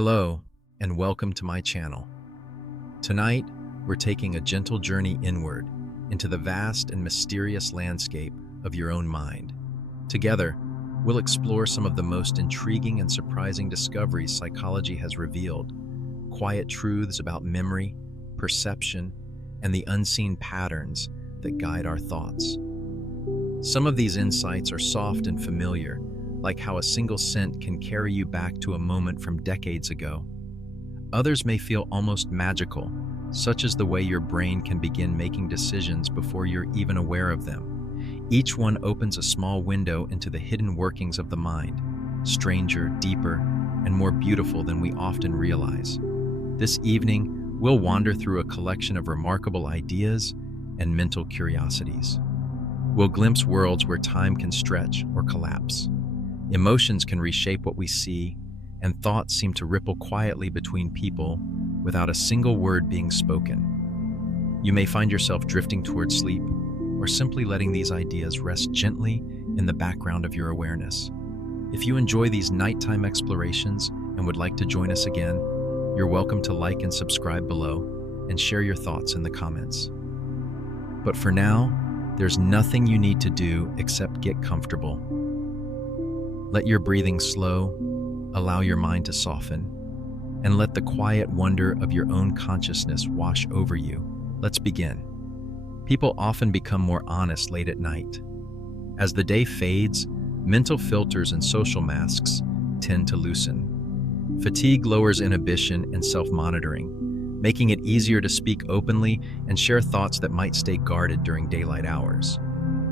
Hello, and welcome to my channel. Tonight, we're taking a gentle journey inward into the vast and mysterious landscape of your own mind. Together, we'll explore some of the most intriguing and surprising discoveries psychology has revealed, quiet truths about memory, perception, and the unseen patterns that guide our thoughts. Some of these insights are soft and familiar, like how a single scent can carry you back to a moment from decades ago. Others may feel almost magical, such as the way your brain can begin making decisions before you're even aware of them. Each one opens a small window into the hidden workings of the mind, stranger, deeper, and more beautiful than we often realize. This evening, we'll wander through a collection of remarkable ideas and mental curiosities. We'll glimpse worlds where time can stretch or collapse. Emotions can reshape what we see, and thoughts seem to ripple quietly between people without a single word being spoken. You may find yourself drifting towards sleep, or simply letting these ideas rest gently in the background of your awareness. If you enjoy these nighttime explorations and would like to join us again, you're welcome to like and subscribe below and share your thoughts in the comments. But for now, there's nothing you need to do except get comfortable. Let your breathing slow, allow your mind to soften, and let the quiet wonder of your own consciousness wash over you. Let's begin. People often become more honest late at night. As the day fades, mental filters and social masks tend to loosen. Fatigue lowers inhibition and self-monitoring, making it easier to speak openly and share thoughts that might stay guarded during daylight hours.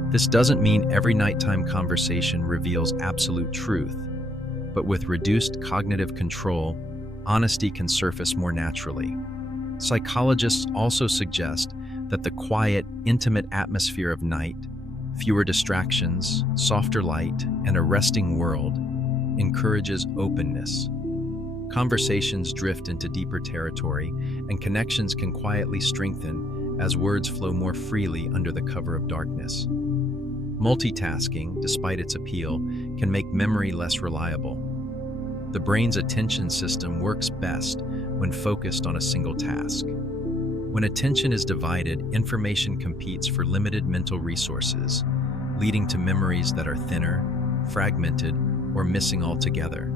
This doesn't mean every nighttime conversation reveals absolute truth, but with reduced cognitive control, honesty can surface more naturally. Psychologists also suggest that the quiet, intimate atmosphere of night, fewer distractions, softer light, and a resting world encourages openness. Conversations drift into deeper territory, and connections can quietly strengthen as words flow more freely under the cover of darkness. Multitasking, despite its appeal, can make memory less reliable. The brain's attention system works best when focused on a single task. When attention is divided, information competes for limited mental resources, leading to memories that are thinner, fragmented, or missing altogether.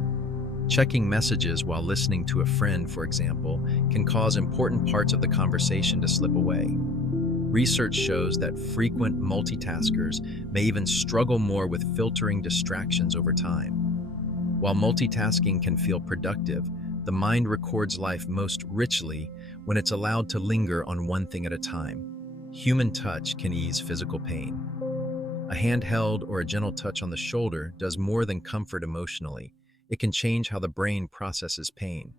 Checking messages while listening to a friend, for example, can cause important parts of the conversation to slip away. Research shows that frequent multitaskers may even struggle more with filtering distractions over time. While multitasking can feel productive, the mind records life most richly when it's allowed to linger on one thing at a time. Human touch can ease physical pain. A handheld or a gentle touch on the shoulder does more than comfort emotionally. It can change how the brain processes pain.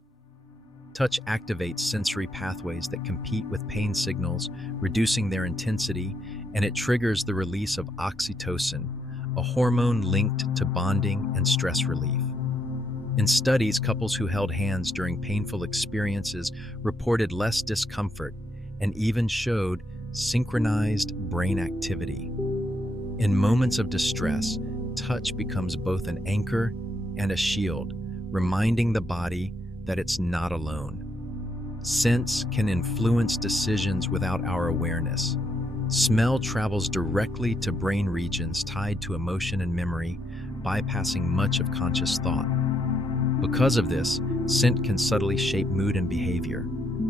Touch activates sensory pathways that compete with pain signals, reducing their intensity, and it triggers the release of oxytocin, a hormone linked to bonding and stress relief. In studies, couples who held hands during painful experiences reported less discomfort and even showed synchronized brain activity. In moments of distress, touch becomes both an anchor and a shield, reminding the body that it's not alone. Scents can influence decisions without our awareness. Smell travels directly to brain regions tied to emotion and memory, bypassing much of conscious thought. Because of this, scent can subtly shape mood and behavior.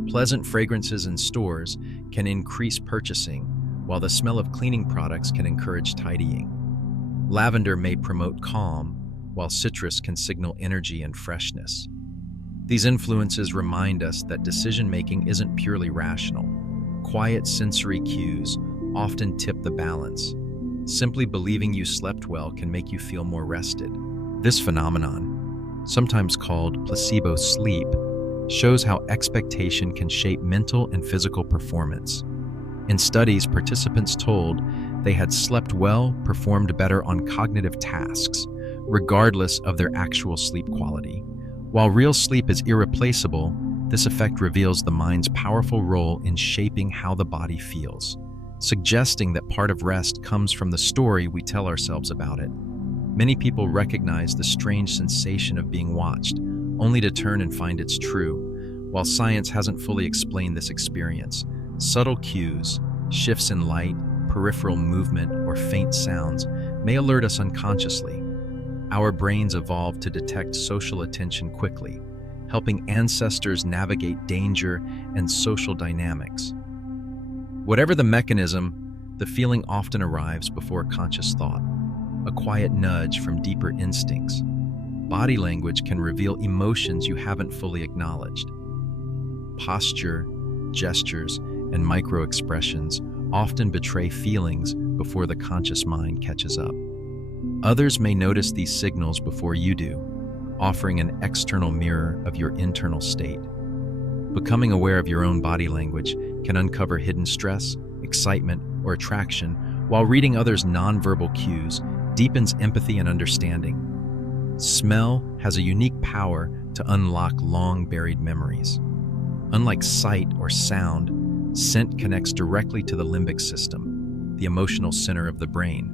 Pleasant fragrances in stores can increase purchasing, while the smell of cleaning products can encourage tidying. Lavender may promote calm, while citrus can signal energy and freshness. These influences remind us that decision-making isn't purely rational. Quiet sensory cues often tip the balance. Simply believing you slept well can make you feel more rested. This phenomenon, sometimes called placebo sleep, shows how expectation can shape mental and physical performance. In studies, participants told they had slept well, performed better on cognitive tasks, regardless of their actual sleep quality. While real sleep is irreplaceable, this effect reveals the mind's powerful role in shaping how the body feels, suggesting that part of rest comes from the story we tell ourselves about it. Many people recognize the strange sensation of being watched, only to turn and find it's true. While science hasn't fully explained this experience, subtle cues, shifts in light, peripheral movement, or faint sounds may alert us unconsciously. Our brains evolved to detect social attention quickly, helping ancestors navigate danger and social dynamics. Whatever the mechanism, the feeling often arrives before conscious thought, a quiet nudge from deeper instincts. Body language can reveal emotions you haven't fully acknowledged. Posture, gestures, and micro-expressions often betray feelings before the conscious mind catches up. Others may notice these signals before you do, offering an external mirror of your internal state. Becoming aware of your own body language can uncover hidden stress, excitement, or attraction, while reading others' nonverbal cues deepens empathy and understanding. Smell has a unique power to unlock long-buried memories. Unlike sight or sound, scent connects directly to the limbic system, the emotional center of the brain.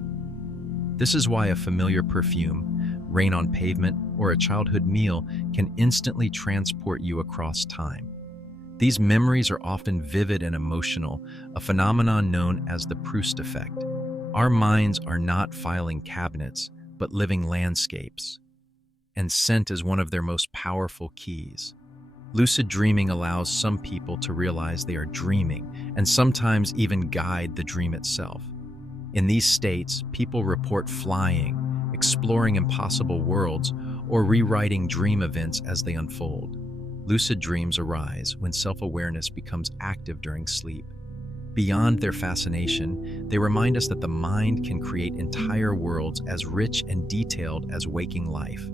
This is why a familiar perfume, rain on pavement, or a childhood meal can instantly transport you across time. These memories are often vivid and emotional, a phenomenon known as the Proust effect. Our minds are not filing cabinets, but living landscapes, and scent is one of their most powerful keys. Lucid dreaming allows some people to realize they are dreaming, and sometimes even guide the dream itself. In these states, people report flying, exploring impossible worlds, or rewriting dream events as they unfold. Lucid dreams arise when self-awareness becomes active during sleep. Beyond their fascination, they remind us that the mind can create entire worlds as rich and detailed as waking life.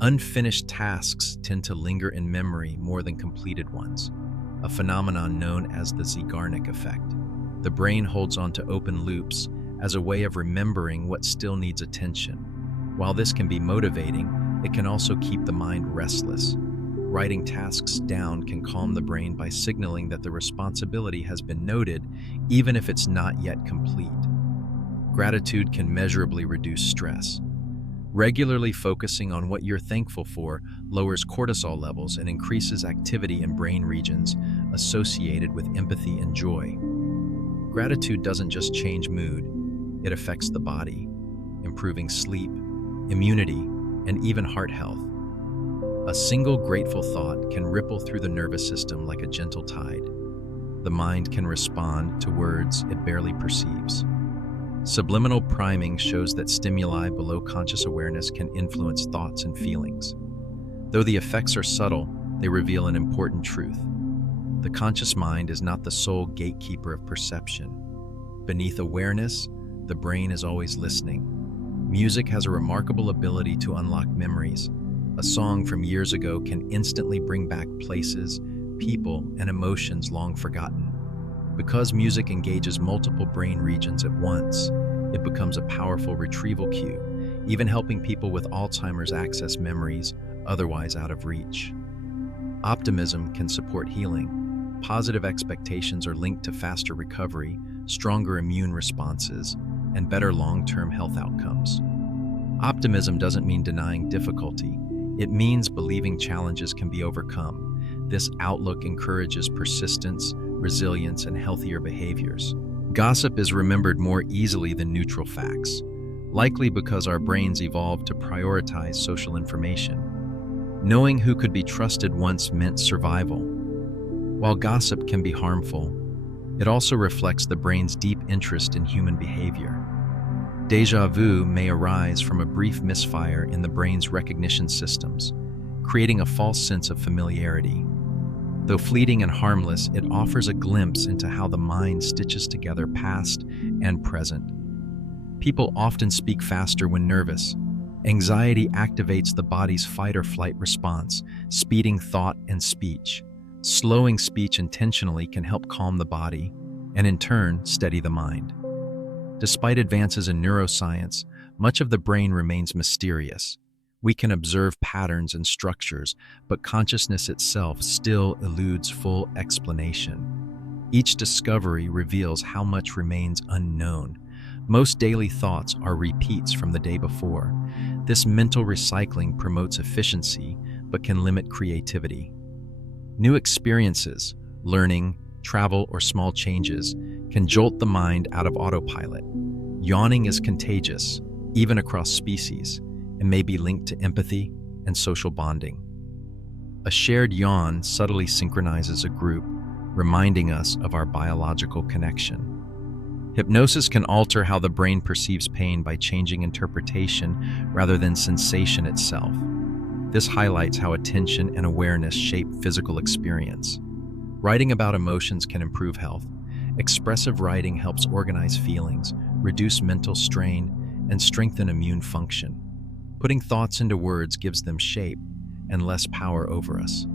Unfinished tasks tend to linger in memory more than completed ones, a phenomenon known as the Zeigarnik effect. The brain holds on to open loops as a way of remembering what still needs attention. While this can be motivating, it can also keep the mind restless. Writing tasks down can calm the brain by signaling that the responsibility has been noted, even if it's not yet complete. Gratitude can measurably reduce stress. Regularly focusing on what you're thankful for lowers cortisol levels and increases activity in brain regions associated with empathy and joy. Gratitude doesn't just change mood, it affects the body, improving sleep, immunity, and even heart health. A single grateful thought can ripple through the nervous system like a gentle tide. The mind can respond to words it barely perceives. Subliminal priming shows that stimuli below conscious awareness can influence thoughts and feelings. Though the effects are subtle, they reveal an important truth. The conscious mind is not the sole gatekeeper of perception. Beneath awareness, the brain is always listening. Music has a remarkable ability to unlock memories. A song from years ago can instantly bring back places, people, and emotions long forgotten. Because music engages multiple brain regions at once, it becomes a powerful retrieval cue, even helping people with Alzheimer's access memories otherwise out of reach. Optimism can support healing. Positive expectations are linked to faster recovery, stronger immune responses, and better long-term health outcomes. Optimism doesn't mean denying difficulty. It means believing challenges can be overcome. This outlook encourages persistence, resilience, and healthier behaviors. Gossip is remembered more easily than neutral facts, likely because our brains evolved to prioritize social information. Knowing who could be trusted once meant survival. While gossip can be harmful, it also reflects the brain's deep interest in human behavior. Déjà vu may arise from a brief misfire in the brain's recognition systems, creating a false sense of familiarity. Though fleeting and harmless, it offers a glimpse into how the mind stitches together past and present. People often speak faster when nervous. Anxiety activates the body's fight-or-flight response, speeding thought and speech. Slowing speech intentionally can help calm the body, and in turn, steady the mind. Despite advances in neuroscience, much of the brain remains mysterious. We can observe patterns and structures, but consciousness itself still eludes full explanation. Each discovery reveals how much remains unknown. Most daily thoughts are repeats from the day before. This mental recycling promotes efficiency, but can limit creativity. New experiences, learning, travel, or small changes can jolt the mind out of autopilot. Yawning is contagious, even across species, and may be linked to empathy and social bonding. A shared yawn subtly synchronizes a group, reminding us of our biological connection. Hypnosis can alter how the brain perceives pain by changing interpretation rather than sensation itself. This highlights how attention and awareness shape physical experience. Writing about emotions can improve health. Expressive writing helps organize feelings, reduce mental strain, and strengthen immune function. Putting thoughts into words gives them shape and less power over us.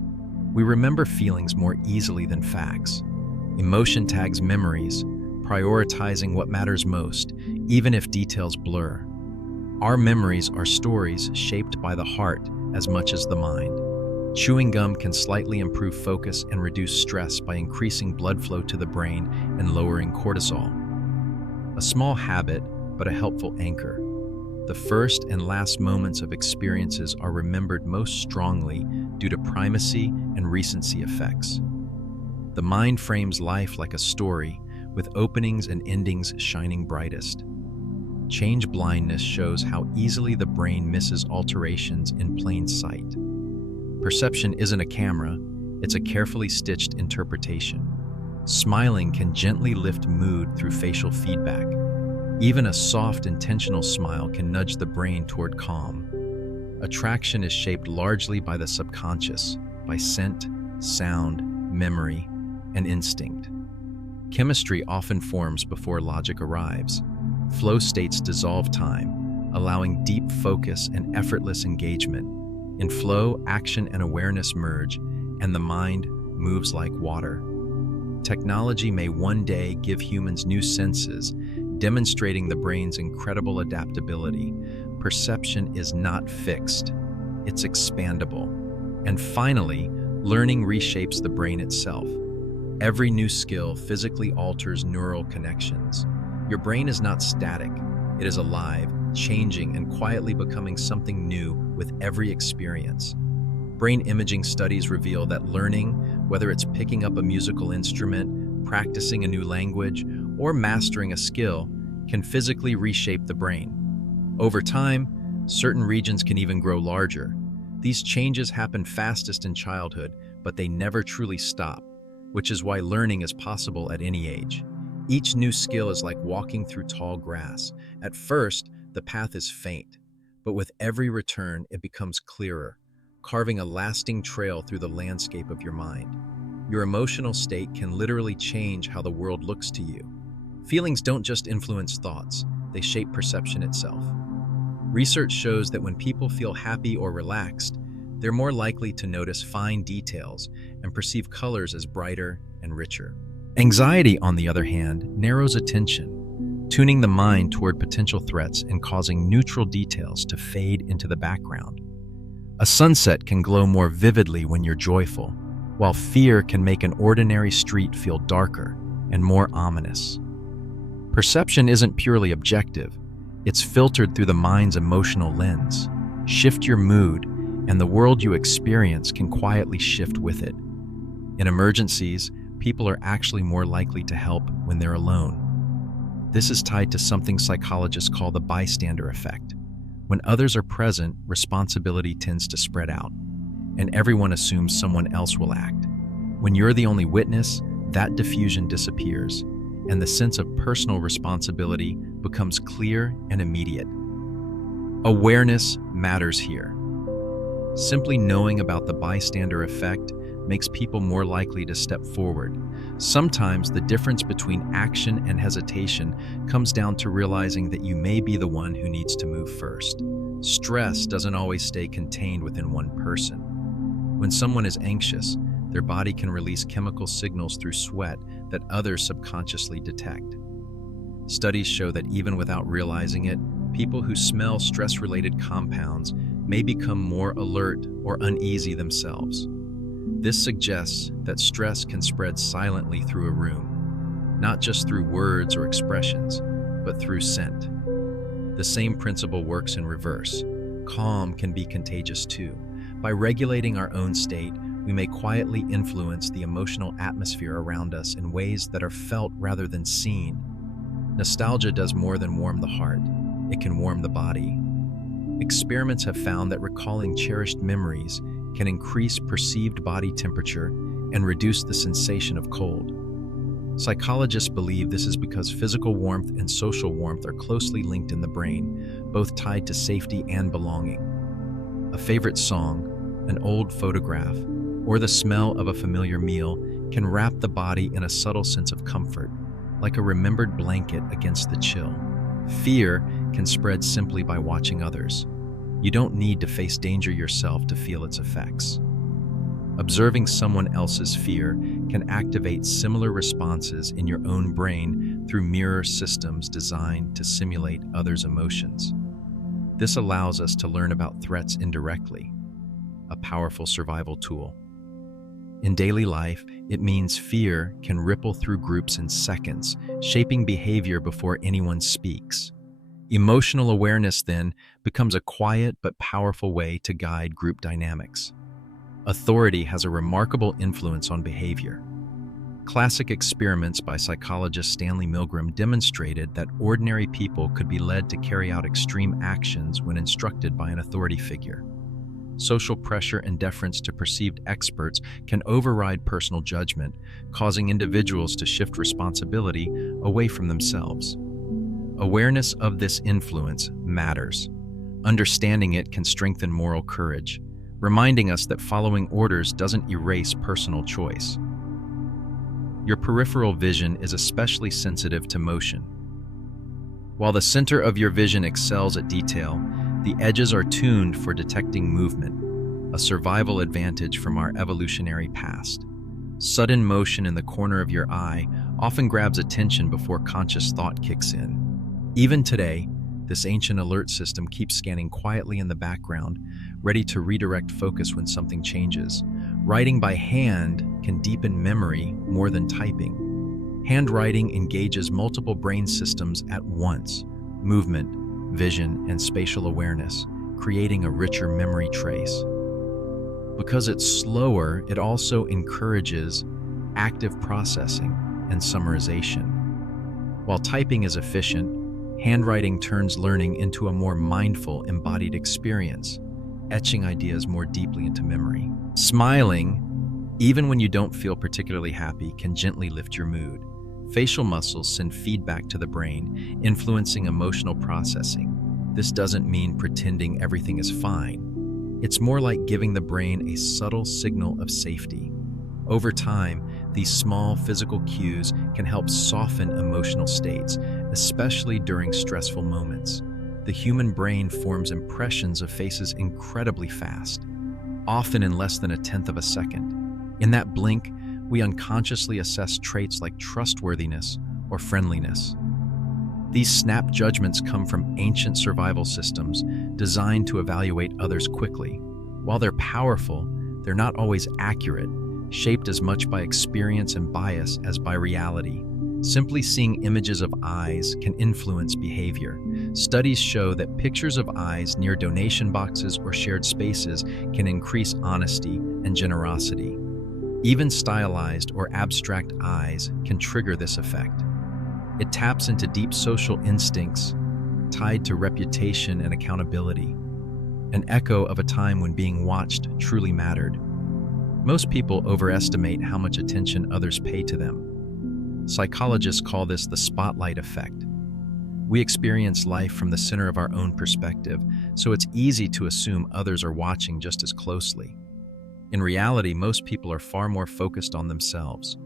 We remember feelings more easily than facts. Emotion tags memories, prioritizing what matters most, even if details blur. Our memories are stories shaped by the heart as much as the mind. Chewing gum can slightly improve focus and reduce stress by increasing blood flow to the brain and lowering cortisol. A small habit, but a helpful anchor. The first and last moments of experiences are remembered most strongly due to primacy and recency effects. The mind frames life like a story, with openings and endings shining brightest. Change blindness shows how easily the brain misses alterations in plain sight. Perception isn't a camera, it's a carefully stitched interpretation. Smiling can gently lift mood through facial feedback. Even a soft, intentional smile can nudge the brain toward calm. Attraction is shaped largely by the subconscious, by scent, sound, memory, and instinct. Chemistry often forms before logic arrives. Flow states dissolve time, allowing deep focus and effortless engagement. In flow, action and awareness merge, and the mind moves like water. Technology may one day give humans new senses, demonstrating the brain's incredible adaptability. Perception is not fixed, it's expandable. And finally, learning reshapes the brain itself. Every new skill physically alters neural connections. Your brain is not static, it is alive, changing and quietly becoming something new with every experience. Brain imaging studies reveal that learning, whether it's picking up a musical instrument, practicing a new language, or mastering a skill, can physically reshape the brain. Over time, certain regions can even grow larger. These changes happen fastest in childhood, but they never truly stop, which is why learning is possible at any age. Each new skill is like walking through tall grass. At first, the path is faint, but with every return, it becomes clearer, carving a lasting trail through the landscape of your mind. Your emotional state can literally change how the world looks to you. Feelings don't just influence thoughts, they shape perception itself. Research shows that when people feel happy or relaxed, they're more likely to notice fine details and perceive colors as brighter and richer. Anxiety, on the other hand, narrows attention, tuning the mind toward potential threats and causing neutral details to fade into the background. A sunset can glow more vividly when you're joyful, while fear can make an ordinary street feel darker and more ominous. Perception isn't purely objective, it's filtered through the mind's emotional lens. Shift your mood, and the world you experience can quietly shift with it. In emergencies, people are actually more likely to help when they're alone. This is tied to something psychologists call the bystander effect. When others are present, responsibility tends to spread out, and everyone assumes someone else will act. When you're the only witness, that diffusion disappears, and the sense of personal responsibility becomes clear and immediate. Awareness matters here. Simply knowing about the bystander effect makes people more likely to step forward. Sometimes the difference between action and hesitation comes down to realizing that you may be the one who needs to move first. Stress doesn't always stay contained within one person. When someone is anxious, their body can release chemical signals through sweat that others subconsciously detect. Studies show that even without realizing it, people who smell stress-related compounds may become more alert or uneasy themselves. This suggests that stress can spread silently through a room, not just through words or expressions, but through scent. The same principle works in reverse. Calm can be contagious too. By regulating our own state, we may quietly influence the emotional atmosphere around us in ways that are felt rather than seen. Nostalgia does more than warm the heart, it can warm the body. Experiments have found that recalling cherished memories can increase perceived body temperature and reduce the sensation of cold. Psychologists believe this is because physical warmth and social warmth are closely linked in the brain, both tied to safety and belonging. A favorite song, an old photograph, or the smell of a familiar meal can wrap the body in a subtle sense of comfort, like a remembered blanket against the chill. Fear can spread simply by watching others. You don't need to face danger yourself to feel its effects. Observing someone else's fear can activate similar responses in your own brain through mirror systems designed to simulate others' emotions. This allows us to learn about threats indirectly, a powerful survival tool. In daily life, it means fear can ripple through groups in seconds, shaping behavior before anyone speaks. Emotional awareness, then, becomes a quiet but powerful way to guide group dynamics. Authority has a remarkable influence on behavior. Classic experiments by psychologist Stanley Milgram demonstrated that ordinary people could be led to carry out extreme actions when instructed by an authority figure. Social pressure and deference to perceived experts can override personal judgment, causing individuals to shift responsibility away from themselves. Awareness of this influence matters. Understanding it can strengthen moral courage, reminding us that following orders doesn't erase personal choice. Your peripheral vision is especially sensitive to motion. While the center of your vision excels at detail, the edges are tuned for detecting movement, a survival advantage from our evolutionary past. Sudden motion in the corner of your eye often grabs attention before conscious thought kicks in. Even today, this ancient alert system keeps scanning quietly in the background, ready to redirect focus when something changes. Writing by hand can deepen memory more than typing. Handwriting engages multiple brain systems at once: movement, vision, and spatial awareness, creating a richer memory trace. Because it's slower, it also encourages active processing and summarization. While typing is efficient, handwriting turns learning into a more mindful, embodied experience, etching ideas more deeply into memory. Smiling, even when you don't feel particularly happy, can gently lift your mood. Facial muscles send feedback to the brain, influencing emotional processing. This doesn't mean pretending everything is fine. It's more like giving the brain a subtle signal of safety. Over time, these small physical cues can help soften emotional states, especially during stressful moments. The human brain forms impressions of faces incredibly fast, often in less than a tenth of a second. In that blink, we unconsciously assess traits like trustworthiness or friendliness. These snap judgments come from ancient survival systems designed to evaluate others quickly. While they're powerful, they're not always accurate, shaped as much by experience and bias as by reality. Simply seeing images of eyes can influence behavior. Studies show that pictures of eyes near donation boxes or shared spaces can increase honesty and generosity. Even stylized or abstract eyes can trigger this effect. It taps into deep social instincts tied to reputation and accountability, an echo of a time when being watched truly mattered. Most people overestimate how much attention others pay to them. Psychologists call this the spotlight effect. We experience life from the center of our own perspective, so it's easy to assume others are watching just as closely. In reality, most people are far more focused on themselves.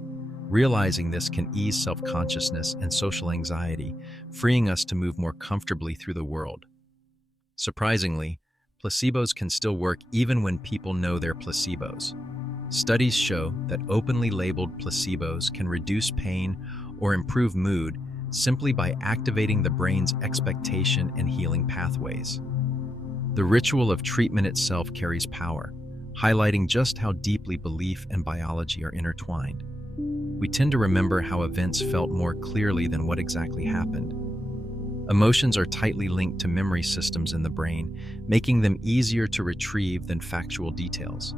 Realizing this can ease self-consciousness and social anxiety, freeing us to move more comfortably through the world. Surprisingly, placebos can still work even when people know they're placebos. Studies show that openly labeled placebos can reduce pain or improve mood simply by activating the brain's expectation and healing pathways. The ritual of treatment itself carries power, highlighting just how deeply belief and biology are intertwined. We tend to remember how events felt more clearly than what exactly happened. Emotions are tightly linked to memory systems in the brain, making them easier to retrieve than factual details.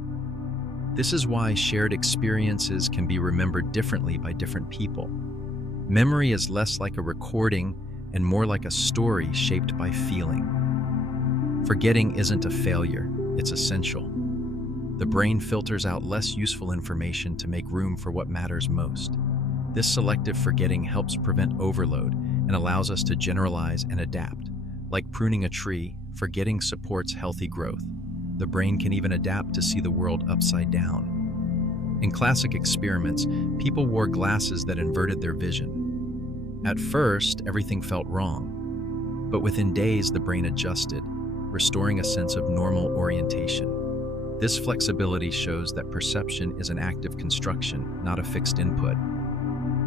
This is why shared experiences can be remembered differently by different people. Memory is less like a recording and more like a story shaped by feeling. Forgetting isn't a failure, it's essential. The brain filters out less useful information to make room for what matters most. This selective forgetting helps prevent overload and allows us to generalize and adapt. Like pruning a tree, forgetting supports healthy growth. The brain can even adapt to see the world upside down. In classic experiments, people wore glasses that inverted their vision. At first, everything felt wrong, but within days the brain adjusted, restoring a sense of normal orientation. This flexibility shows that perception is an active construction, not a fixed input.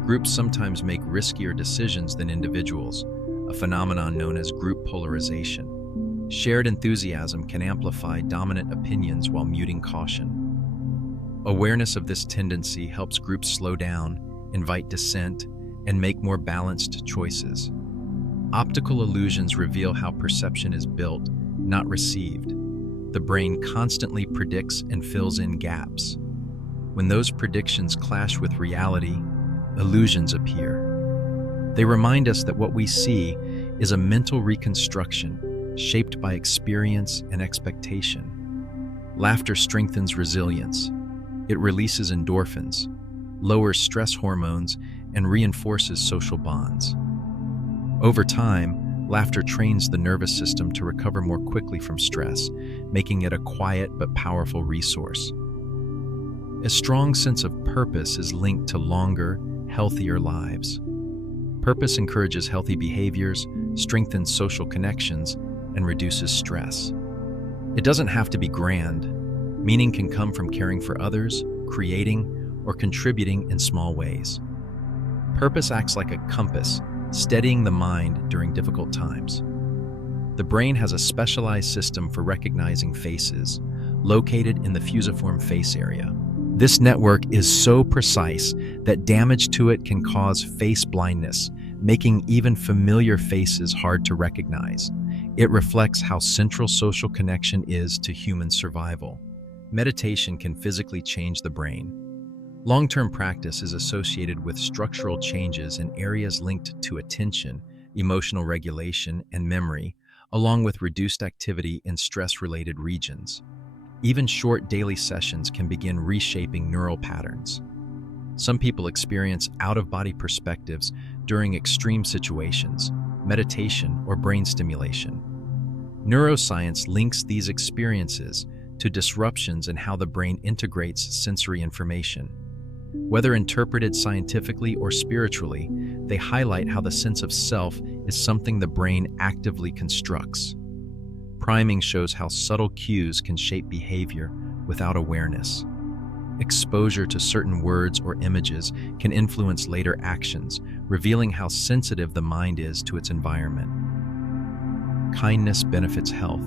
Groups sometimes make riskier decisions than individuals, a phenomenon known as group polarization. Shared enthusiasm can amplify dominant opinions while muting caution. Awareness of this tendency helps groups slow down, invite dissent, and make more balanced choices. Optical illusions reveal how perception is built, not received. The brain constantly predicts and fills in gaps. When those predictions clash with reality, illusions appear. They remind us that what we see is a mental reconstruction shaped by experience and expectation. Laughter strengthens resilience. It releases endorphins, lowers stress hormones, and reinforces social bonds. Over time, laughter trains the nervous system to recover more quickly from stress, making it a quiet but powerful resource. A strong sense of purpose is linked to longer, healthier lives. Purpose encourages healthy behaviors, strengthens social connections, and reduces stress. It doesn't have to be grand. Meaning can come from caring for others, creating, or contributing in small ways. Purpose acts like a compass, steadying the mind during difficult times. The brain has a specialized system for recognizing faces, located in the fusiform face area. This network is so precise that damage to it can cause face blindness, making even familiar faces hard to recognize. It reflects how central social connection is to human survival. Meditation can physically change the brain. Long-term practice is associated with structural changes in areas linked to attention, emotional regulation, and memory, along with reduced activity in stress-related regions. Even short daily sessions can begin reshaping neural patterns. Some people experience out-of-body perspectives during extreme situations, meditation, or brain stimulation. Neuroscience links these experiences to disruptions in how the brain integrates sensory information. Whether interpreted scientifically or spiritually, they highlight how the sense of self is something the brain actively constructs. Priming shows how subtle cues can shape behavior without awareness. Exposure to certain words or images can influence later actions, revealing how sensitive the mind is to its environment. Kindness benefits health.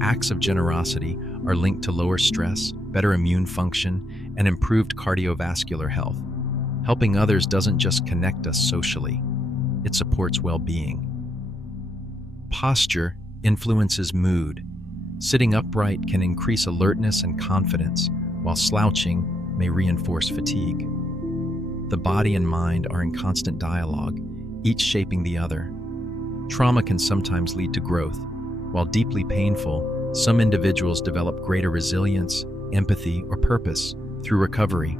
Acts of generosity are linked to lower stress, better immune function, and improved cardiovascular health. Helping others doesn't just connect us socially, it supports well-being. Posture influences mood. Sitting upright can increase alertness and confidence, while slouching may reinforce fatigue. The body and mind are in constant dialogue, each shaping the other. Trauma can sometimes lead to growth. While deeply painful, some individuals develop greater resilience, empathy, or purpose through recovery.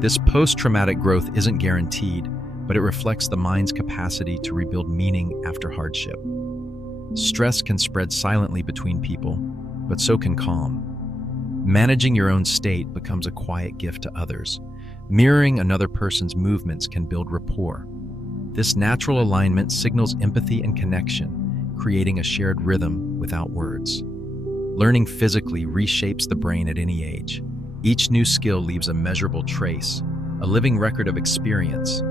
This post-traumatic growth isn't guaranteed, but it reflects the mind's capacity to rebuild meaning after hardship. Stress can spread silently between people, but so can calm. Managing your own state becomes a quiet gift to others. Mirroring another person's movements can build rapport. This natural alignment signals empathy and connection, creating a shared rhythm without words. Learning physically reshapes the brain at any age. Each new skill leaves a measurable trace, a living record of experience.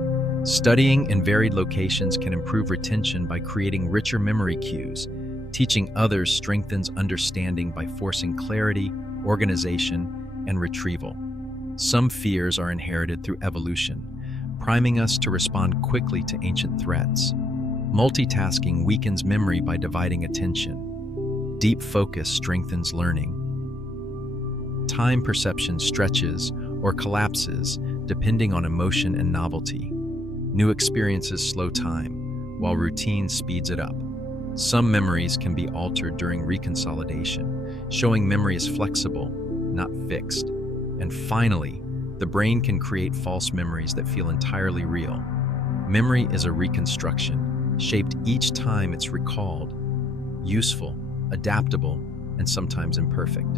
Studying in varied locations can improve retention by creating richer memory cues. Teaching others strengthens understanding by forcing clarity, organization, and retrieval. Some fears are inherited through evolution, priming us to respond quickly to ancient threats. Multitasking weakens memory by dividing attention. Deep focus strengthens learning. Time perception stretches or collapses depending on emotion and novelty. New experiences slow time, while routine speeds it up. Some memories can be altered during reconsolidation, showing memory is flexible, not fixed. And finally, the brain can create false memories that feel entirely real. Memory is a reconstruction, shaped each time it's recalled, useful, adaptable, and sometimes imperfect.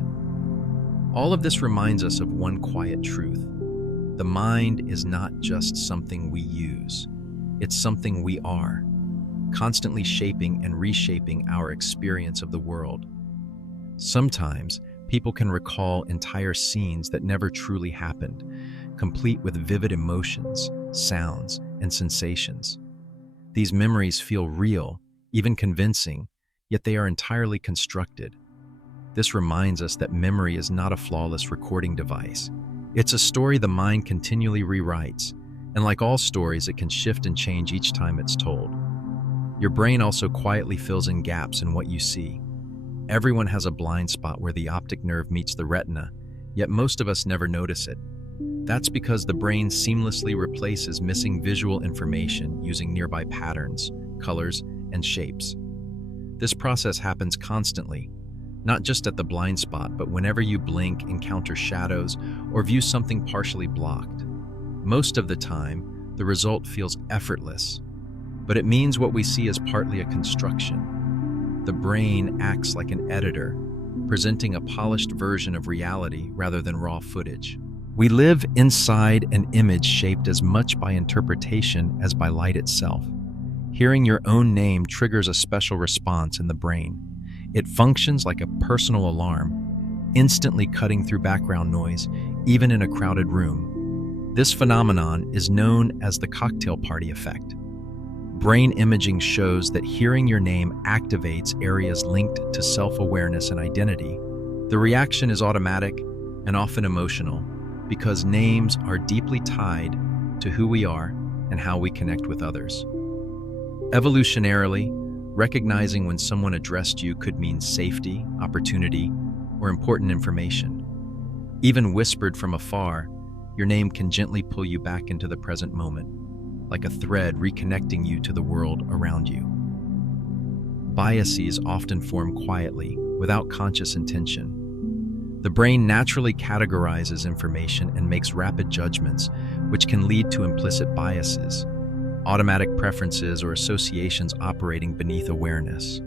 All of this reminds us of one quiet truth. The mind is not just something we use, it's something we are, constantly shaping and reshaping our experience of the world. Sometimes, people can recall entire scenes that never truly happened, complete with vivid emotions, sounds, and sensations. These memories feel real, even convincing, yet they are entirely constructed. This reminds us that memory is not a flawless recording device. It's a story the mind continually rewrites, and like all stories, it can shift and change each time it's told. Your brain also quietly fills in gaps in what you see. Everyone has a blind spot where the optic nerve meets the retina, yet most of us never notice it. That's because the brain seamlessly replaces missing visual information using nearby patterns, colors, and shapes. This process happens constantly, not just at the blind spot, but whenever you blink, encounter shadows, or view something partially blocked. Most of the time, the result feels effortless, but it means what we see is partly a construction. The brain acts like an editor, presenting a polished version of reality rather than raw footage. We live inside an image shaped as much by interpretation as by light itself. Hearing your own name triggers a special response in the brain. It functions like a personal alarm, instantly cutting through background noise, even in a crowded room. This phenomenon is known as the cocktail party effect. Brain imaging shows that hearing your name activates areas linked to self-awareness and identity. The reaction is automatic and often emotional because names are deeply tied to who we are and how we connect with others. Evolutionarily, recognizing when someone addressed you could mean safety, opportunity, or important information. Even whispered from afar, your name can gently pull you back into the present moment, like a thread reconnecting you to the world around you. Biases often form quietly, without conscious intention. The brain naturally categorizes information and makes rapid judgments, which can lead to implicit biases, automatic preferences, or associations operating beneath awareness.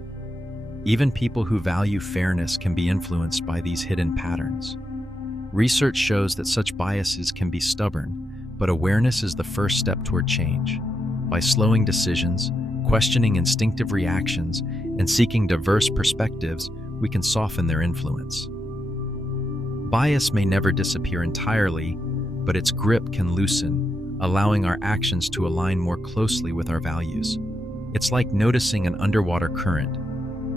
Even people who value fairness can be influenced by these hidden patterns. Research shows that such biases can be stubborn, but awareness is the first step toward change. By slowing decisions, questioning instinctive reactions, and seeking diverse perspectives, we can soften their influence. Bias may never disappear entirely, but its grip can loosen, allowing our actions to align more closely with our values. It's like noticing an underwater current.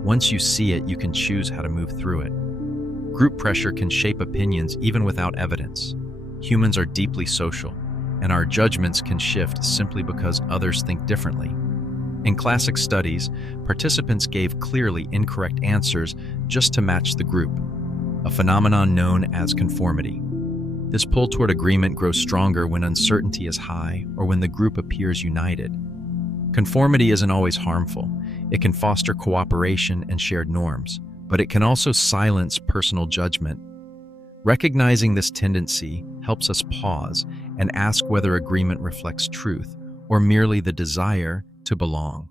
Once you see it, you can choose how to move through it. Group pressure can shape opinions even without evidence. Humans are deeply social, and our judgments can shift simply because others think differently. In classic studies, participants gave clearly incorrect answers just to match the group, a phenomenon known as conformity. This pull toward agreement grows stronger when uncertainty is high or when the group appears united. Conformity isn't always harmful. It can foster cooperation and shared norms, but it can also silence personal judgment. Recognizing this tendency helps us pause and ask whether agreement reflects truth or merely the desire to belong.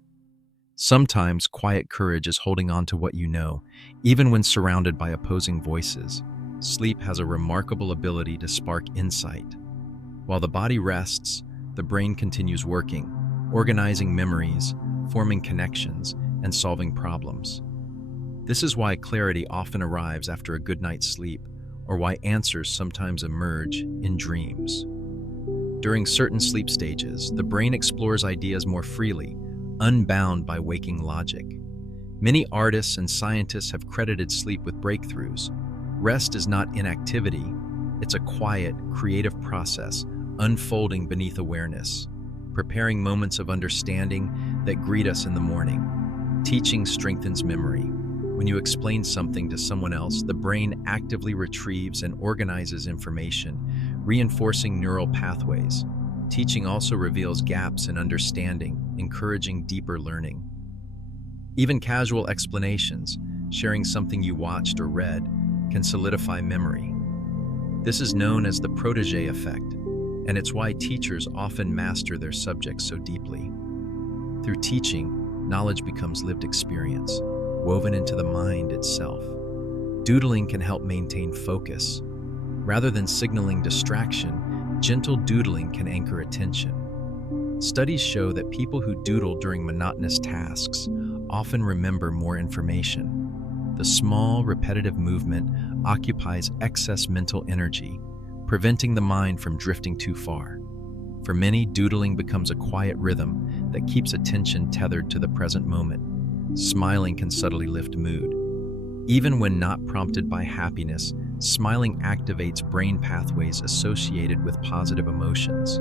Sometimes quiet courage is holding on to what you know, even when surrounded by opposing voices. Sleep has a remarkable ability to spark insight. While the body rests, the brain continues working, organizing memories, forming connections, and solving problems. This is why clarity often arrives after a good night's sleep, or why answers sometimes emerge in dreams. During certain sleep stages, the brain explores ideas more freely, unbound by waking logic. Many artists and scientists have credited sleep with breakthroughs. Rest is not inactivity, it's a quiet, creative process unfolding beneath awareness. preparing moments of understanding that greet us in the morning. Teaching strengthens memory. When you explain something to someone else, the brain actively retrieves and organizes information, reinforcing neural pathways. Teaching also reveals gaps in understanding, encouraging deeper learning. Even casual explanations, sharing something you watched or read, can solidify memory. This is known as the protege effect, and it's why teachers often master their subjects so deeply. Through teaching, knowledge becomes lived experience, woven into the mind itself. Doodling can help maintain focus. Rather than signaling distraction, gentle doodling can anchor attention. Studies show that people who doodle during monotonous tasks often remember more information. The small, repetitive movement occupies excess mental energy, preventing the mind from drifting too far. For many, doodling becomes a quiet rhythm that keeps attention tethered to the present moment. Smiling can subtly lift mood. Even when not prompted by happiness, smiling activates brain pathways associated with positive emotions.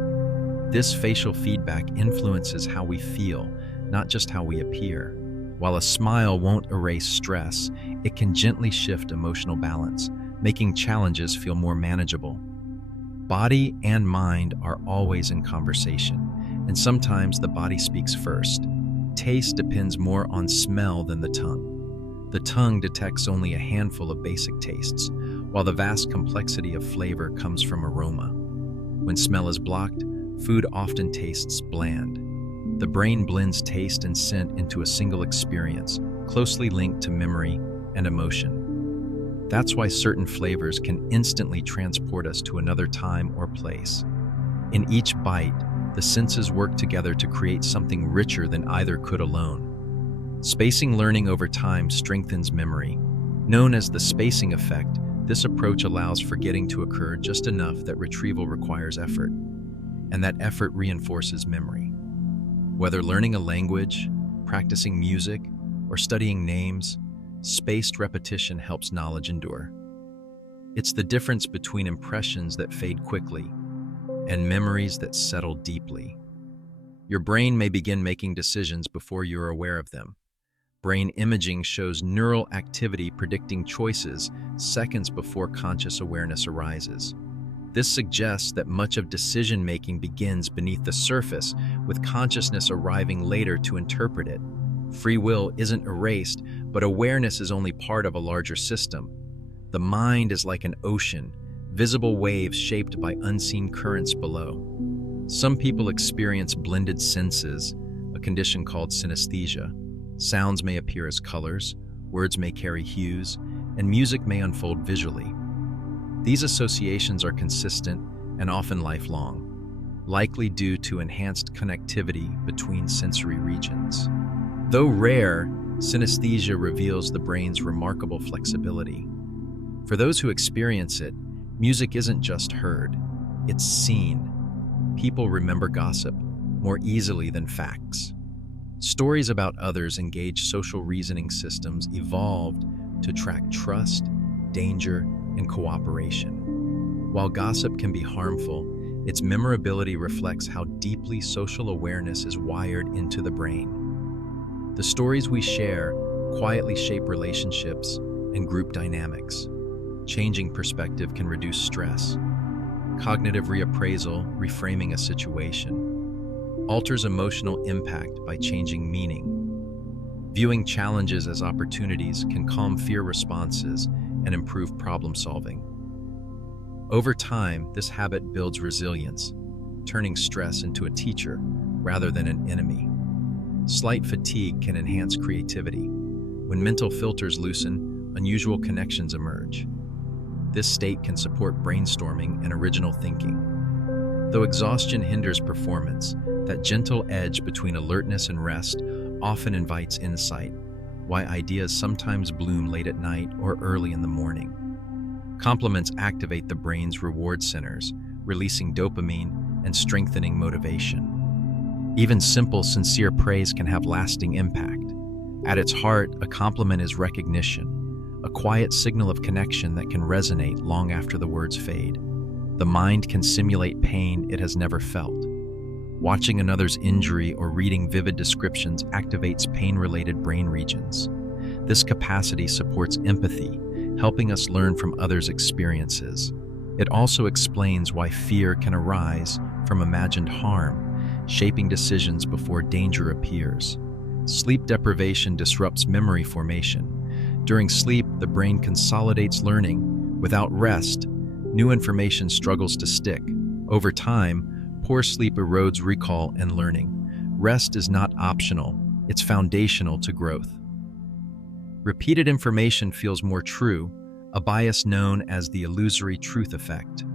This facial feedback influences how we feel, not just how we appear. While a smile won't erase stress, it can gently shift emotional balance, making challenges feel more manageable. Body and mind are always in conversation, and sometimes the body speaks first. Taste depends more on smell than the tongue. The tongue detects only a handful of basic tastes, while the vast complexity of flavor comes from aroma. When smell is blocked, food often tastes bland. The brain blends taste and scent into a single experience, closely linked to memory and emotion. That's why certain flavors can instantly transport us to another time or place. In each bite, the senses work together to create something richer than either could alone. Spacing learning over time strengthens memory. Known as the spacing effect, this approach allows forgetting to occur just enough that retrieval requires effort, and that effort reinforces memory. Whether learning a language, practicing music, or studying names, spaced repetition helps knowledge endure. It's the difference between impressions that fade quickly and memories that settle deeply. Your brain may begin making decisions before you're aware of them. Brain imaging shows neural activity predicting choices seconds before conscious awareness arises. This suggests that much of decision-making begins beneath the surface, with consciousness arriving later to interpret it. Free will isn't erased, but awareness is only part of a larger system. The mind is like an ocean, visible waves shaped by unseen currents below. Some people experience blended senses, a condition called synesthesia. Sounds may appear as colors, words may carry hues, and music may unfold visually. These associations are consistent and often lifelong, likely due to enhanced connectivity between sensory regions. Though rare, synesthesia reveals the brain's remarkable flexibility. For those who experience it, music isn't just heard, it's seen. People remember gossip more easily than facts. Stories about others engage social reasoning systems evolved to track trust, danger, and cooperation. While gossip can be harmful, its memorability reflects how deeply social awareness is wired into the brain. The stories we share quietly shape relationships and group dynamics. Changing perspective can reduce stress. Cognitive reappraisal, reframing a situation, alters emotional impact by changing meaning. Viewing challenges as opportunities can calm fear responses and improve problem solving. Over time, this habit builds resilience, turning stress into a teacher rather than an enemy. Slight fatigue can enhance creativity. When mental filters loosen, unusual connections emerge. This state can support brainstorming and original thinking. Though exhaustion hinders performance, that gentle edge between alertness and rest often invites insight, why ideas sometimes bloom late at night or early in the morning. Compliments activate the brain's reward centers, releasing dopamine and strengthening motivation. Even simple, sincere praise can have lasting impact. At its heart, a compliment is recognition, a quiet signal of connection that can resonate long after the words fade. The mind can simulate pain it has never felt. Watching another's injury or reading vivid descriptions activates pain-related brain regions. This capacity supports empathy, helping us learn from others' experiences. It also explains why fear can arise from imagined harm, shaping decisions before danger appears. Sleep deprivation disrupts memory formation. During sleep, the brain consolidates learning. Without rest, new information struggles to stick. Over time, poor sleep erodes recall and learning. Rest is not optional, it's foundational to growth. Repeated information feels more true, a bias known as the illusory truth effect.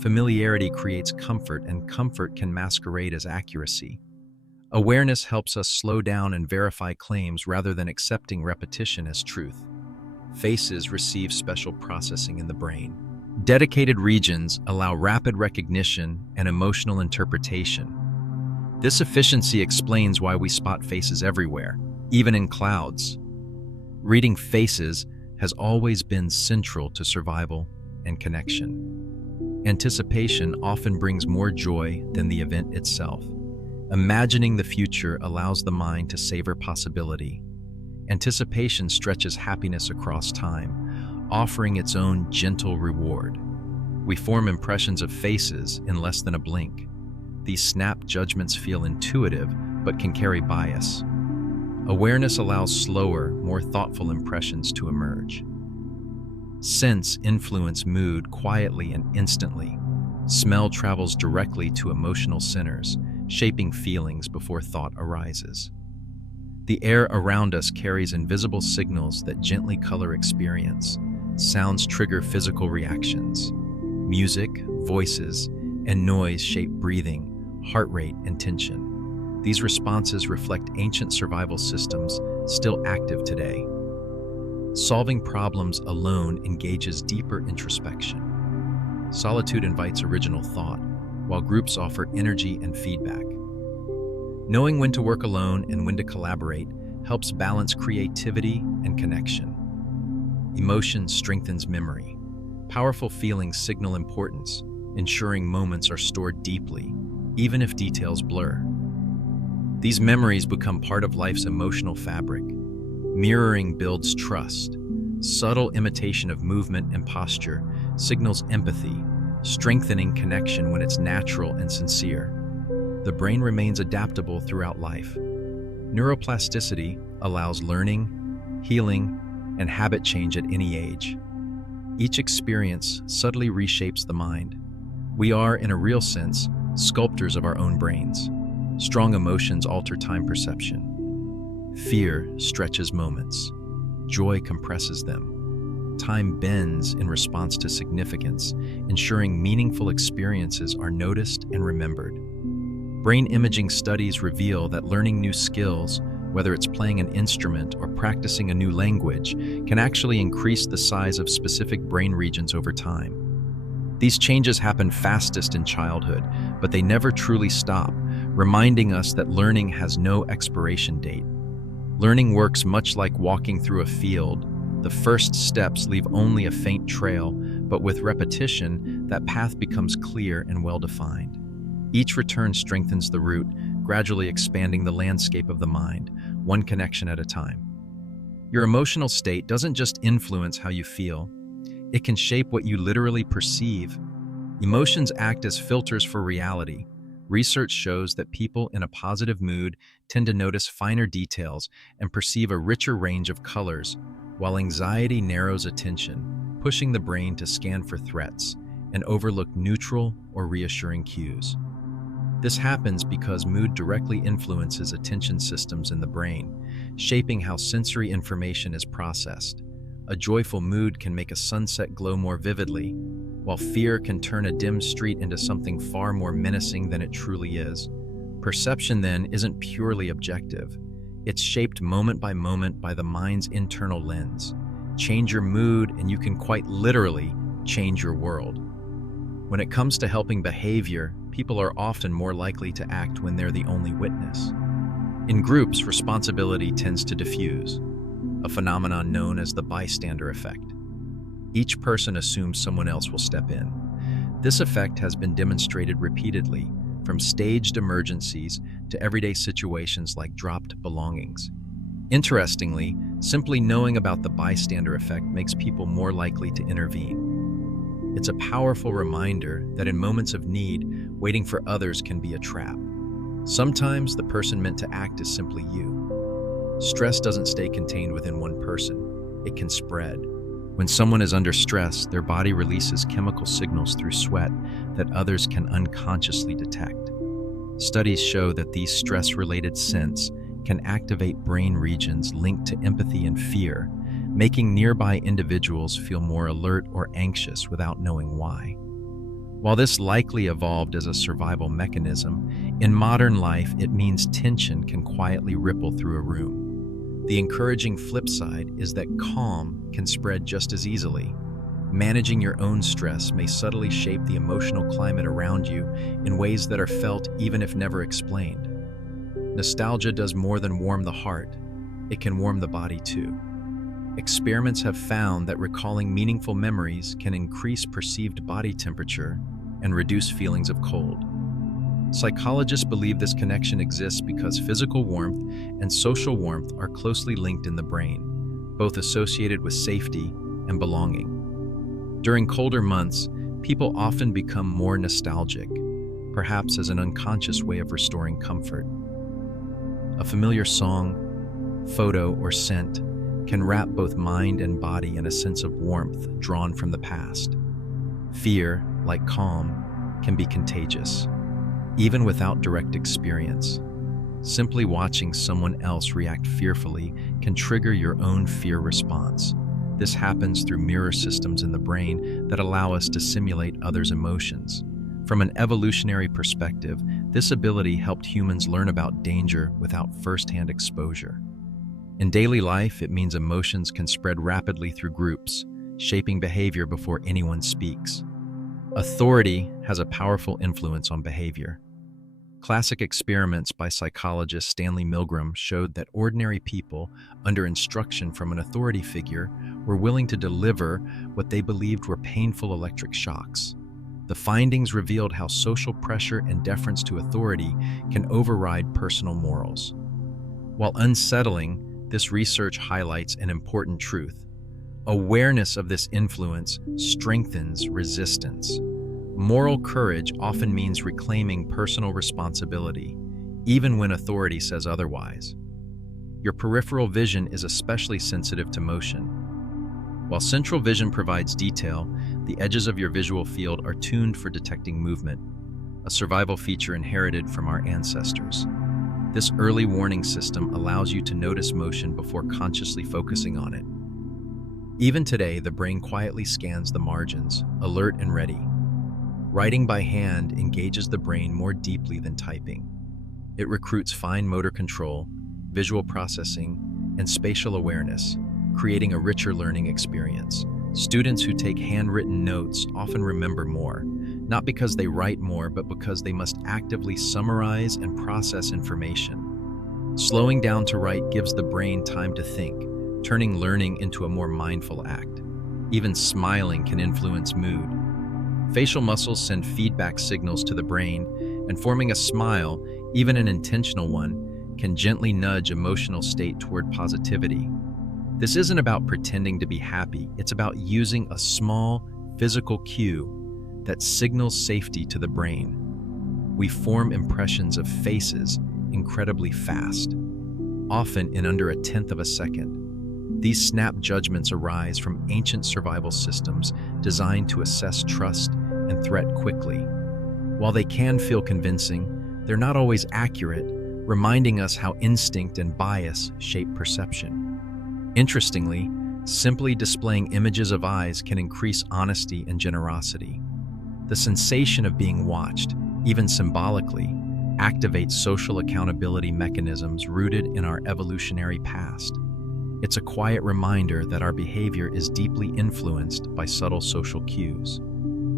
Familiarity creates comfort, and comfort can masquerade as accuracy. Awareness helps us slow down and verify claims rather than accepting repetition as truth. Faces receive special processing in the brain. Dedicated regions allow rapid recognition and emotional interpretation. This efficiency explains why we spot faces everywhere, even in clouds. Reading faces has always been central to survival and connection. Anticipation often brings more joy than the event itself. Imagining the future allows the mind to savor possibility. Anticipation stretches happiness across time, offering its own gentle reward. We form impressions of faces in less than a blink. These snap judgments feel intuitive, but can carry bias. Awareness allows slower, more thoughtful impressions to emerge. Scents influence mood quietly and instantly. Smell travels directly to emotional centers, shaping feelings before thought arises. The air around us carries invisible signals that gently color experience. Sounds trigger physical reactions. Music, voices, and noise shape breathing, heart rate, and tension. These responses reflect ancient survival systems still active today. Solving problems alone engages deeper introspection. Solitude invites original thought, while groups offer energy and feedback. Knowing when to work alone and when to collaborate helps balance creativity and connection. Emotion strengthens memory. Powerful feelings signal importance, ensuring moments are stored deeply, even if details blur. These memories become part of life's emotional fabric. Mirroring builds trust. Subtle imitation of movement and posture signals empathy, strengthening connection when it's natural and sincere. The brain remains adaptable throughout life. Neuroplasticity allows learning, healing, and habit change at any age. Each experience subtly reshapes the mind. We are, in a real sense, sculptors of our own brains. Strong emotions alter time perception. Fear stretches moments. Joy compresses them. Time bends in response to significance, ensuring meaningful experiences are noticed and remembered. Brain imaging studies reveal that learning new skills, whether it's playing an instrument or practicing a new language, can actually increase the size of specific brain regions over time. These changes happen fastest in childhood, but they never truly stop, reminding us that learning has no expiration date. Learning works much like walking through a field. The first steps leave only a faint trail, but with repetition, that path becomes clear and well-defined. Each return strengthens the root, gradually expanding the landscape of the mind, one connection at a time. Your emotional state doesn't just influence how you feel, it can shape what you literally perceive. Emotions act as filters for reality. Research shows that people in a positive mood tend to notice finer details and perceive a richer range of colors, while anxiety narrows attention, pushing the brain to scan for threats and overlook neutral or reassuring cues. This happens because mood directly influences attention systems in the brain, shaping how sensory information is processed. A joyful mood can make a sunset glow more vividly, while fear can turn a dim street into something far more menacing than it truly is. Perception, then, isn't purely objective. It's shaped moment by the mind's internal lens. Change your mood, and you can quite literally change your world. When it comes to helping behavior, people are often more likely to act when they're the only witness. In groups, responsibility tends to diffuse, a phenomenon known as the bystander effect. Each person assumes someone else will step in. This effect has been demonstrated repeatedly, from staged emergencies to everyday situations like dropped belongings. Interestingly, simply knowing about the bystander effect makes people more likely to intervene. It's a powerful reminder that in moments of need, waiting for others can be a trap. Sometimes the person meant to act is simply you. Stress doesn't stay contained within one person. It can spread. When someone is under stress, their body releases chemical signals through sweat that others can unconsciously detect. Studies show that these stress-related scents can activate brain regions linked to empathy and fear, making nearby individuals feel more alert or anxious without knowing why. While this likely evolved as a survival mechanism, in modern life it means tension can quietly ripple through a room. The encouraging flip side is that calm can spread just as easily. Managing your own stress may subtly shape the emotional climate around you in ways that are felt even if never explained. Nostalgia does more than warm the heart, it can warm the body too. Experiments have found that recalling meaningful memories can increase perceived body temperature and reduce feelings of cold. Psychologists believe this connection exists because physical warmth and social warmth are closely linked in the brain, both associated with safety and belonging. During colder months, people often become more nostalgic, perhaps as an unconscious way of restoring comfort. A familiar song, photo, or scent can wrap both mind and body in a sense of warmth drawn from the past. Fear, like calm, can be contagious, even without direct experience. Simply watching someone else react fearfully can trigger your own fear response. This happens through mirror systems in the brain that allow us to simulate others' emotions. From an evolutionary perspective, this ability helped humans learn about danger without first-hand exposure. In daily life, it means emotions can spread rapidly through groups, shaping behavior before anyone speaks. Authority has a powerful influence on behavior. Classic experiments by psychologist Stanley Milgram showed that ordinary people, under instruction from an authority figure, were willing to deliver what they believed were painful electric shocks. The findings revealed how social pressure and deference to authority can override personal morals. While unsettling, this research highlights an important truth. Awareness of this influence strengthens resistance. Moral courage often means reclaiming personal responsibility, even when authority says otherwise. Your peripheral vision is especially sensitive to motion. While central vision provides detail, the edges of your visual field are tuned for detecting movement, a survival feature inherited from our ancestors. This early warning system allows you to notice motion before consciously focusing on it. Even today, the brain quietly scans the margins, alert and ready. Writing by hand engages the brain more deeply than typing. It recruits fine motor control, visual processing, and spatial awareness, creating a richer learning experience. Students who take handwritten notes often remember more, not because they write more, but because they must actively summarize and process information. Slowing down to write gives the brain time to think, turning learning into a more mindful act. Even smiling can influence mood. Facial muscles send feedback signals to the brain, and forming a smile, even an intentional one, can gently nudge emotional state toward positivity. This isn't about pretending to be happy, it's about using a small, physical cue that signals safety to the brain. We form impressions of faces incredibly fast, often in under 1/10 of a second. These snap judgments arise from ancient survival systems designed to assess trust and threat quickly. While they can feel convincing, they're not always accurate, reminding us how instinct and bias shape perception. Interestingly, simply displaying images of eyes can increase honesty and generosity. The sensation of being watched, even symbolically, activates social accountability mechanisms rooted in our evolutionary past. It's a quiet reminder that our behavior is deeply influenced by subtle social cues.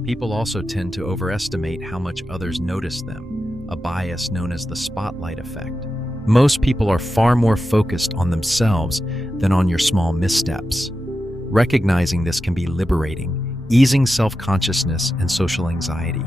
People also tend to overestimate how much others notice them, a bias known as the spotlight effect. Most people are far more focused on themselves than on your small missteps. Recognizing this can be liberating, easing self-consciousness and social anxiety.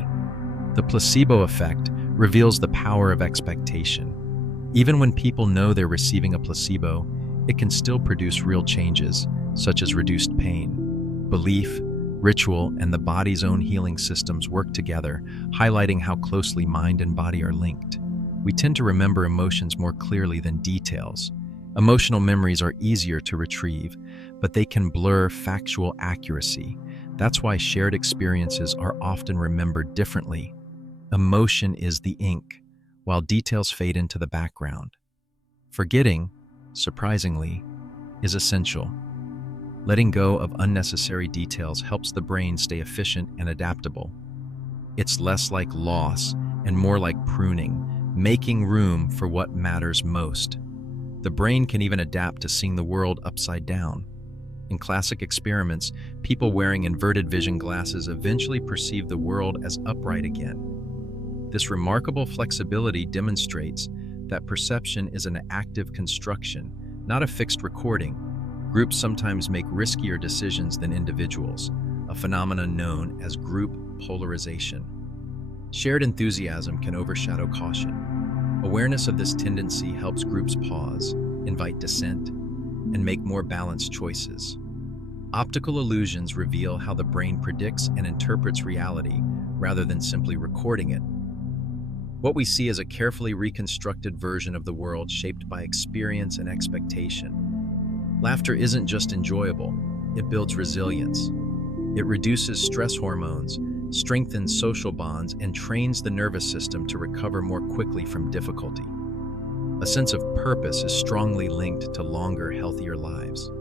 The placebo effect, reveals the power of expectation. Even when people know they're receiving a placebo, it can still produce real changes, such as reduced pain. Belief, ritual, and the body's own healing systems work together, highlighting how closely mind and body are linked. We tend to remember emotions more clearly than details. Emotional memories are easier to retrieve, but they can blur factual accuracy. That's why shared experiences are often remembered differently. Emotion is the ink, while details fade into the background. Forgetting, surprisingly, is essential. Letting go of unnecessary details helps the brain stay efficient and adaptable. It's less like loss and more like pruning, making room for what matters most. The brain can even adapt to seeing the world upside down. In classic experiments, people wearing inverted vision glasses eventually perceive the world as upright again. This remarkable flexibility demonstrates that perception is an active construction, not a fixed recording. Groups sometimes make riskier decisions than individuals, a phenomenon known as group polarization. Shared enthusiasm can overshadow caution. Awareness of this tendency helps groups pause, invite dissent, and make more balanced choices. Optical illusions reveal how the brain predicts and interprets reality rather than simply recording it. What we see is a carefully reconstructed version of the world shaped by experience and expectation. Laughter isn't just enjoyable, it builds resilience. It reduces stress hormones, strengthens social bonds, and trains the nervous system to recover more quickly from difficulty. A sense of purpose is strongly linked to longer, healthier lives.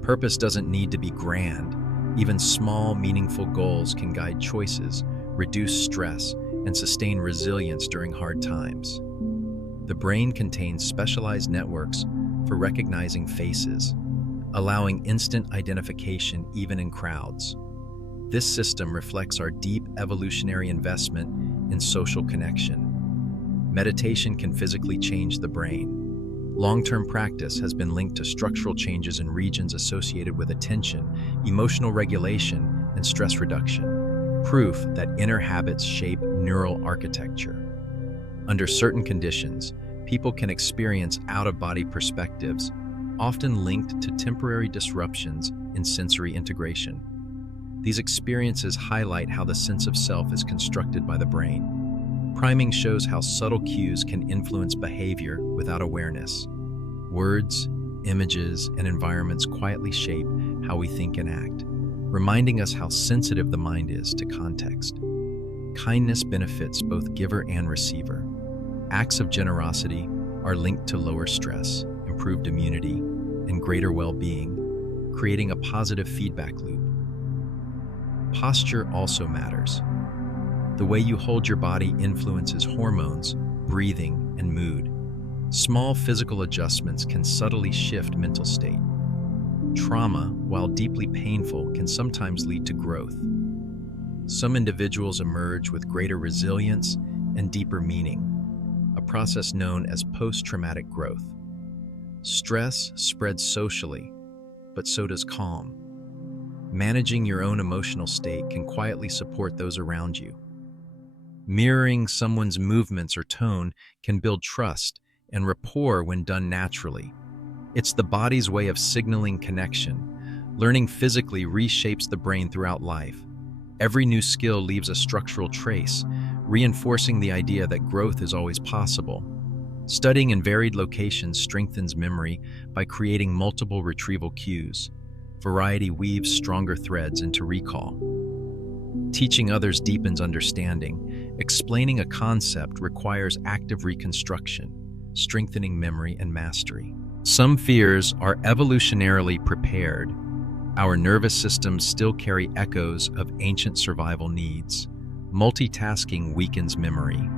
Purpose doesn't need to be grand. Even small, meaningful goals can guide choices, reduce stress, and sustain resilience during hard times. The brain contains specialized networks for recognizing faces, allowing instant identification even in crowds. This system reflects our deep evolutionary investment in social connection. Meditation can physically change the brain. Long-term practice has been linked to structural changes in regions associated with attention, emotional regulation, and stress reduction, proof that inner habits shape neural architecture. Under certain conditions, people can experience out-of-body perspectives, often linked to temporary disruptions in sensory integration. These experiences highlight how the sense of self is constructed by the brain. Priming shows how subtle cues can influence behavior without awareness. Words, images, and environments quietly shape how we think and act, reminding us how sensitive the mind is to context. Kindness benefits both giver and receiver. Acts of generosity are linked to lower stress, improved immunity, and greater well-being, creating a positive feedback loop. Posture also matters. The way you hold your body influences hormones, breathing, and mood. Small physical adjustments can subtly shift mental state. Trauma, while deeply painful, can sometimes lead to growth. Some individuals emerge with greater resilience and deeper meaning, a process known as post-traumatic growth. Stress spreads socially, but so does calm. Managing your own emotional state can quietly support those around you. Mirroring someone's movements or tone can build trust and rapport when done naturally. It's the body's way of signaling connection. Learning physically reshapes the brain throughout life. Every new skill leaves a structural trace, reinforcing the idea that growth is always possible. Studying in varied locations strengthens memory by creating multiple retrieval cues. Variety weaves stronger threads into recall. Teaching others deepens understanding. Explaining a concept requires active reconstruction, strengthening memory and mastery. Some fears are evolutionarily prepared. Our nervous systems still carry echoes of ancient survival needs. Multitasking weakens memory.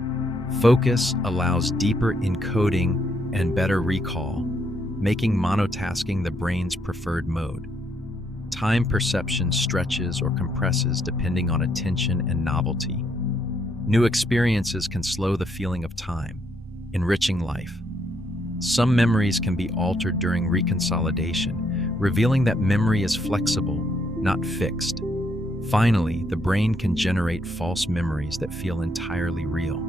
Focus allows deeper encoding and better recall, making monotasking the brain's preferred mode. Time perception stretches or compresses depending on attention and novelty. New experiences can slow the feeling of time, enriching life. Some memories can be altered during reconsolidation, revealing that memory is flexible, not fixed. Finally, the brain can generate false memories that feel entirely real.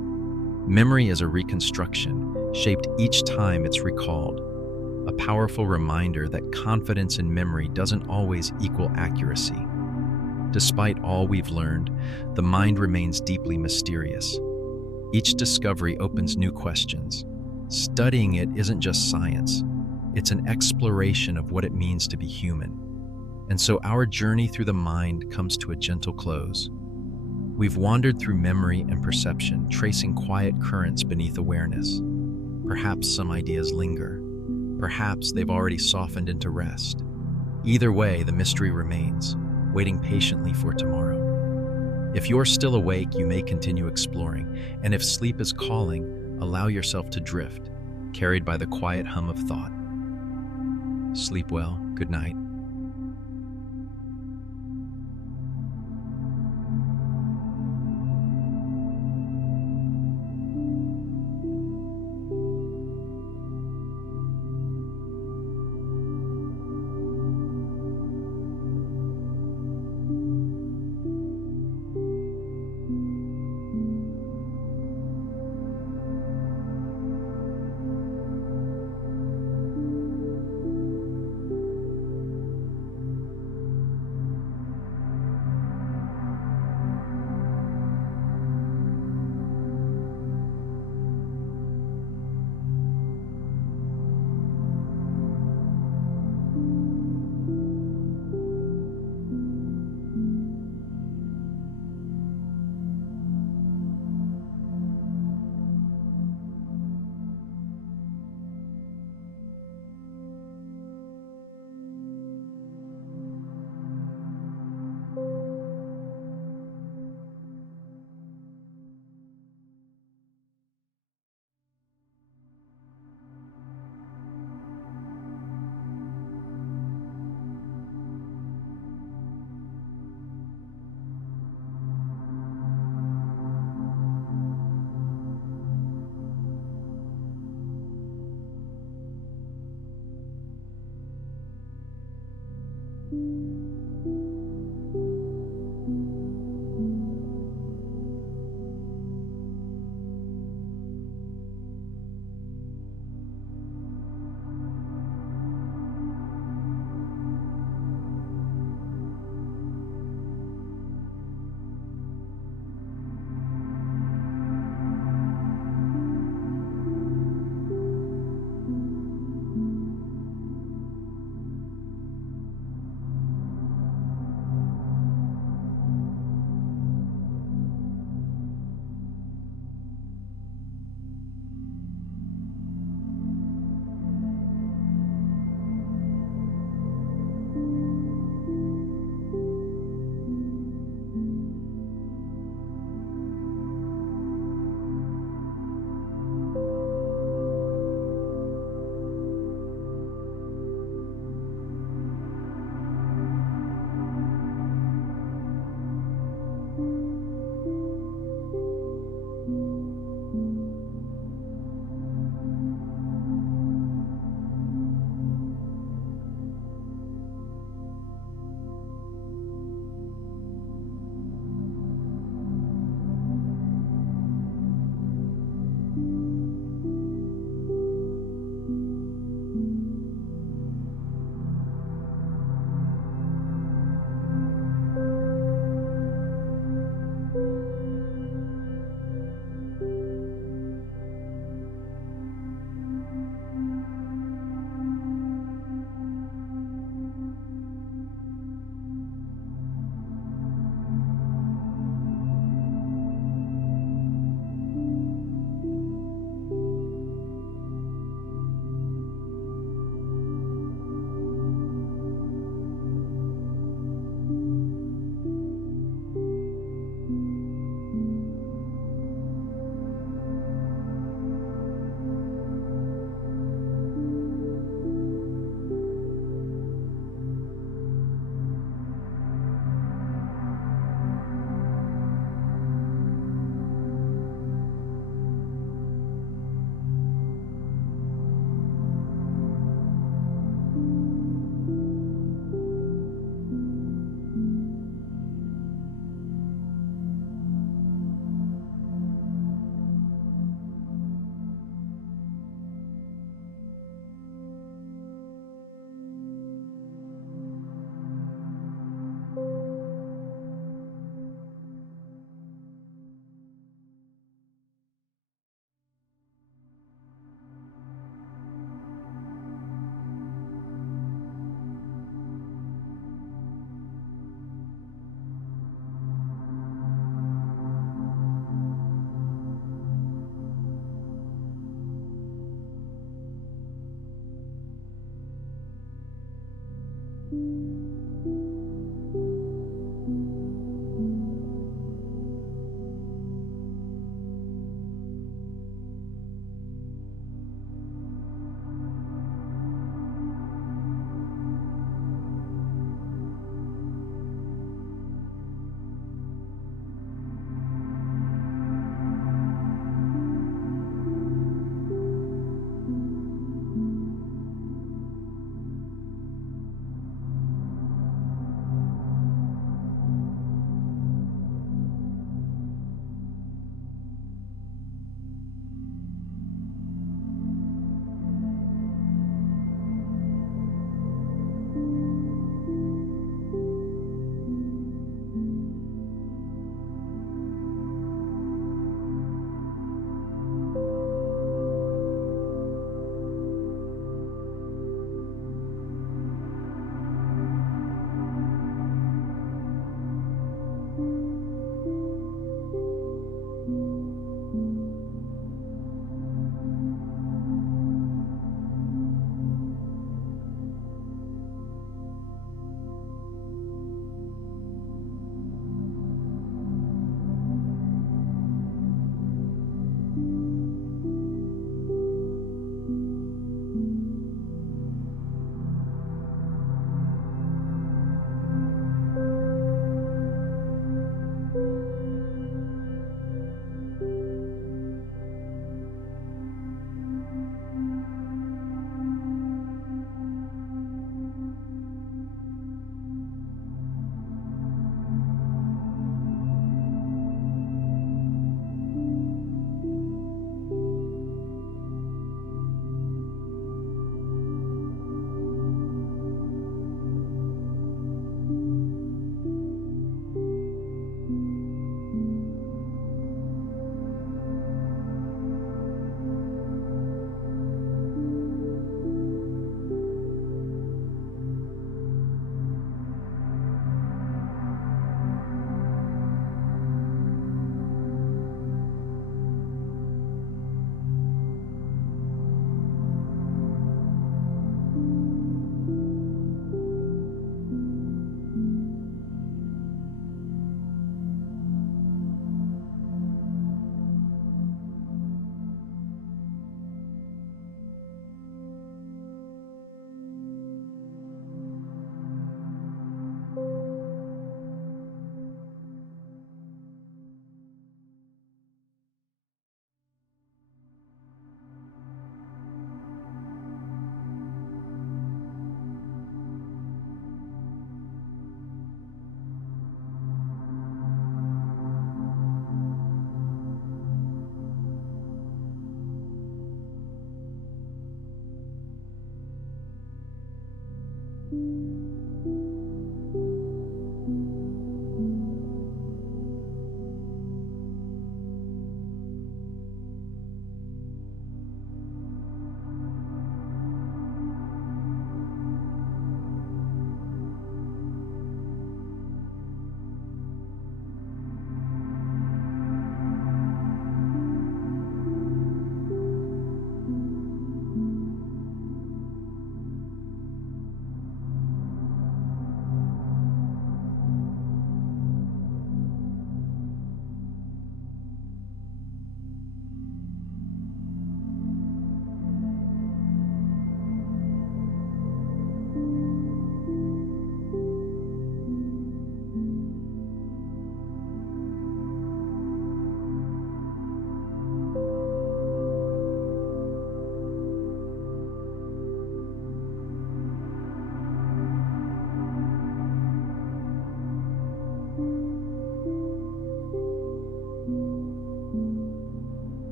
Memory is a reconstruction, shaped each time it's recalled, a powerful reminder that confidence in memory doesn't always equal accuracy. Despite all we've learned, the mind remains deeply mysterious. Each discovery opens new questions. Studying it isn't just science, it's an exploration of what it means to be human. And so our journey through the mind comes to a gentle close. We've wandered through memory and perception, tracing quiet currents beneath awareness. Perhaps some ideas linger. Perhaps they've already softened into rest. Either way, the mystery remains, waiting patiently for tomorrow. If you're still awake, you may continue exploring, and if sleep is calling, allow yourself to drift, carried by the quiet hum of thought. Sleep well. Good night.